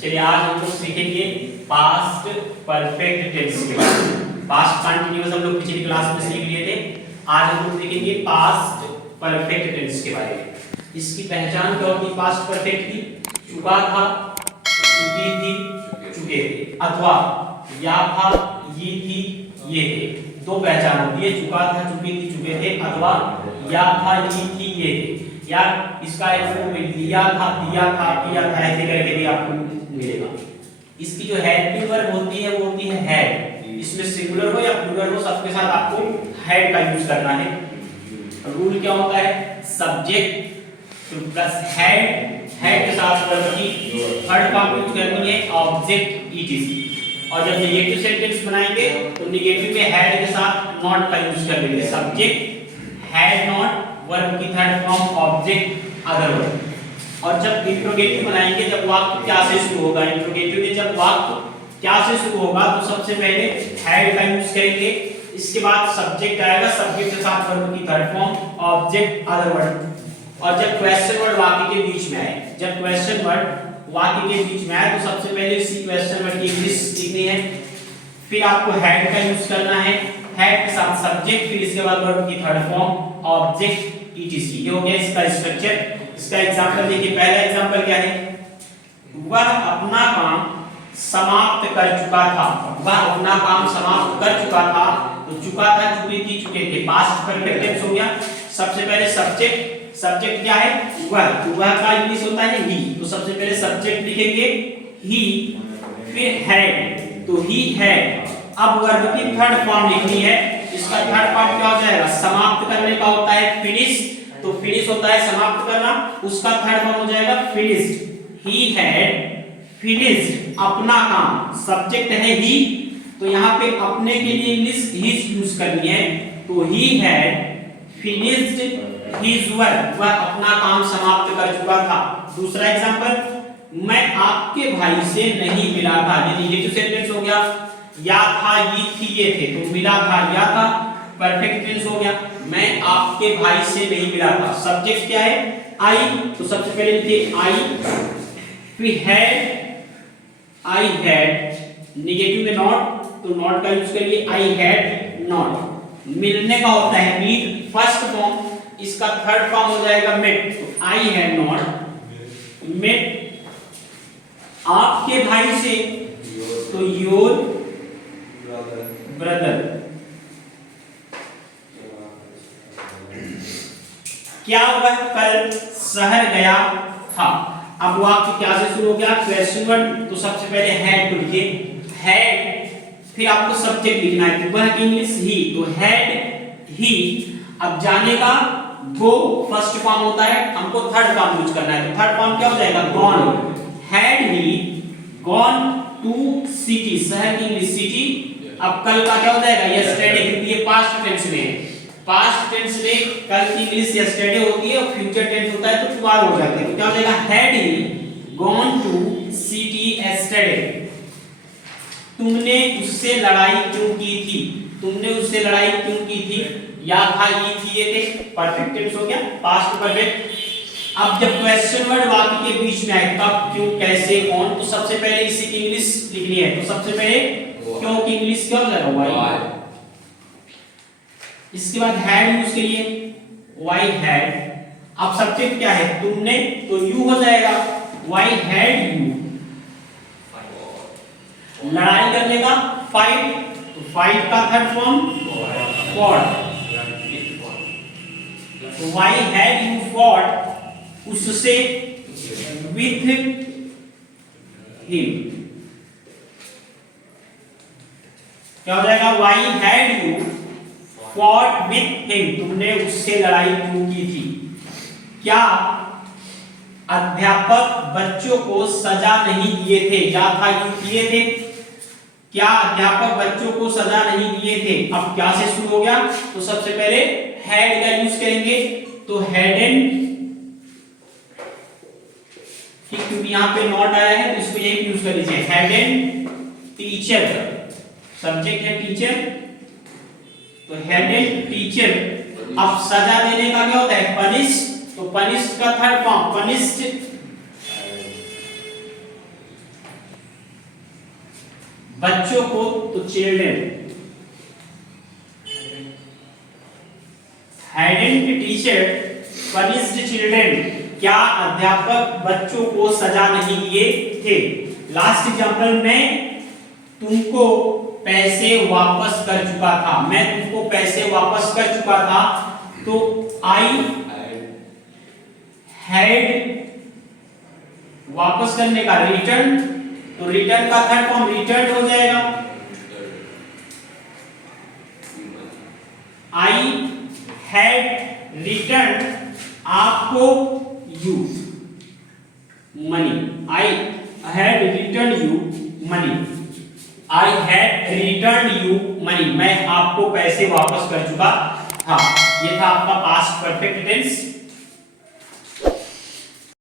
चलिए आज हम लोग सीखेंगे पास्ट परफेक्ट टेंस के बारे में। पास्ट कंटिन्यूअस हम लोग पिछली क्लास में सीख लिए थे। आज हम लोग सीखेंगे पास्ट परफेक्ट टेंस के बारे में। इसकी पहचान क्या होती है पास्ट परफेक्ट की? चुका था, चुकी थी, चुके थे, अथवा या था, ये थी, ये थे। दो पहचान होती है, चुका था, चुकी थी, चुके थे, अथवा या था, ये थी, ये थे। या इसका एक फॉर्म में लिया था, दिया था, किया था, ऐसे करके भी आपको मिलेगा। इसकी जो हेल्पिंग वर्ब होती है वो होती है हैड। इसमें सिंगुलर हो या प्लूरल हो, सबके साथ आपको हैड का यूज करना है। रूल क्या होता है? सब्जेक्ट प्लस हैड, हैड के साथ वर्ब की थर्ड फॉर्म यूज करनी है ऑब्जेक्ट ईटीसी। और जब नेगेटिव सेंटेंस बनाएंगे तो नेगेटिव में हैड के साथ नॉट का यूज कर देंगे। सब्जेक्ट हैड नॉट, वर्ब की third form object other verb. और जब इंट्रोगेटिव बनाएंगे, जब वाक्य क्या से शुरू होगा, इंट्रोगेटिव में जब वाक्य क्या से शुरू होगा तो सबसे पहले हैड का यूज करेंगे। इसके बाद सब्जेक्ट आएगा, सब्जेक्ट के साथ वर्ब की third form object other verb. और जब क्वेश्चन वर्ड वाक्य के बीच में आए, जब क्वेश्चन वर्ड वाक्य के बीच में आए तो सबसे पहले इसी क्वेश्चन वर्ड की इंग्लिश सीखनी है। फिर आपको हैड का यूज करना है, हैड के साथ सब्जेक्ट, फिर इसके बाद वर्ब की थर्ड फॉर्म ऑब्जेक्ट ईटीसी। ये हो गया इसका स्ट्रक्चर। इसका एग्जांपल देखिए, पहला एग्जांपल क्या है? वह अपना काम समाप्त कर चुका था। वह अपना काम समाप्त कर चुका था, तो चुका था, चुकी थी, चुके थे, पास्ट परफेक्ट टेंस हो गया। सबसे पहले सब्जेक्ट, सब्जेक्ट क्या है? वह, तो वह का इंग्लिश होता है ही, तो सबसे पहले सब्जेक्ट लिखेंगे ही, फिर हैड, तो ही हैड। अब वर्ब की थर्ड फॉर्म लिखनी है। इसका थर्ड फॉर्म क्या हो जाएगा? समाप्त करने का होता है फिनिश, तो फिनिश होता है समाप्त करना, उसका थर्ड फॉर्म हो जाएगा फिनिश्ड। ही हैड फिनिश्ड अपना काम, सब्जेक्ट है ही, तो यहाँ पे अपने के लिए इंग्लिश हिज यूज करनी है, तो he had finished his work, वह अपना काम समाप्त कर चुका था। दूसरा एग्जांपल, मैं आपके भाई से नहीं मिला था, ये नेगेटिव सेंटेंस हो गया। या था, ये थी, ये थे, तो मिला था, या था, परफेक्ट टेंस हो गया। मैं आपके भाई से नहीं मिला था, सब्जेक्ट क्या है? आई, तो सबसे पहले लिखिए आई, फिर हैड, आई हैड, नेगेटिव में नॉट, तो नॉट का यूज करिए, आई हैड नॉट। मिलने का होता है मीट, फर्स्ट फॉर्म, इसका थर्ड फॉर्म हो जाएगा मेट, तो आई हैड नॉट मेट आपके भाई से, तो योर ब्रदर। क्या वह कल शहर गया था? अब वाक्य क्या से शुरू हो गया? क्वेश्चन वर्ड, तो सबसे पहले हैड को लिखिए, हैड, फिर आपको सब्जेक्ट लिखना है, तो वह की इंग्लिश ही, तो हैड ही। अब जाने का गो फर्स्ट फॉर्म होता है, हमको थर्ड फॉर्म यूज करना है, तो थर्ड फॉर्म क्या हो जाएगा? Gone. Had he gone to city, शहर की इंग्लिश सिटी। अब कल का क्या हो जाएगा? यस्टरडे, क्योंकि ये पास्ट टेंस में है। पास्ट टेंस में कल की इंग्लिश यस्टरडे होती है और फ्यूचर टेंस होता है तो टुमारो हो जाता है, तो क्या हो जाएगा? Had he gone to city yesterday. तुमने उससे लड़ाई क्यों की थी? तुमने उससे लड़ाई क्यों की थी? या था, ये थी, ये थे, परफेक्ट टेंस हो गया, पास्ट परफेक्ट। अब जब क्वेश्चन वर्ड वाक्य के बीच में आए, कब, क्यों, कैसे, कौन, तो सबसे पहले इसी की इंग्लिश लिखनी है, तो सबसे पहले क्यों की इंग्लिश क्या हो जाएगा? व्हाई। इसके बाद हैड यूज करिए, व्हाई हैड। अब सब्जेक्ट क्या है? तुमने, तो यू हो जाएगा, व्हाई हैड यू। लड़ाई करने का फाइट, तो फाइट का थर्ड फॉर्म फॉट, तो व्हाई हैड यू फॉट उससे, विथ हिम। क्या हो जाएगा? Why had you fought with him, तुमने उससे लड़ाई क्यों की थी? क्या अध्यापक बच्चों को सजा नहीं दिए थे? या था, ये दिए थे, क्या अध्यापक बच्चों को सजा नहीं दिए थे? अब क्या से शुरू हो गया? तो सबसे पहले हैड का यूज करेंगे, तो हैडंट, क्योंकि यहाँ पे नॉट आया है तो इसको यही यूज कर लीजिए, हैडंट टीचर, सब्जेक्ट है टीचर, तो हैडंट टीचर। अब सजा देने का क्या होता है? पनिश, तो पनिश का थर्ड फॉर्म पनिश्ड, बच्चों को, तो children, hadn't teacher punished children, क्या अध्यापक बच्चों को सजा नहीं दिए थे। लास्ट एग्जांपल में तुमको पैसे वापस कर चुका था, मैं तुमको पैसे वापस कर चुका था, तो आई हैड वापस करने का रिटर्न, तो रिटर्न का थर्ड फॉर्म रिटर्न हो जाएगा। आई हैड रिटर्न आपको you money, I had return you money, I had return you money, मैं आपको पैसे वापस कर चुका था। ये था आपका पास्ट परफेक्ट टेंस।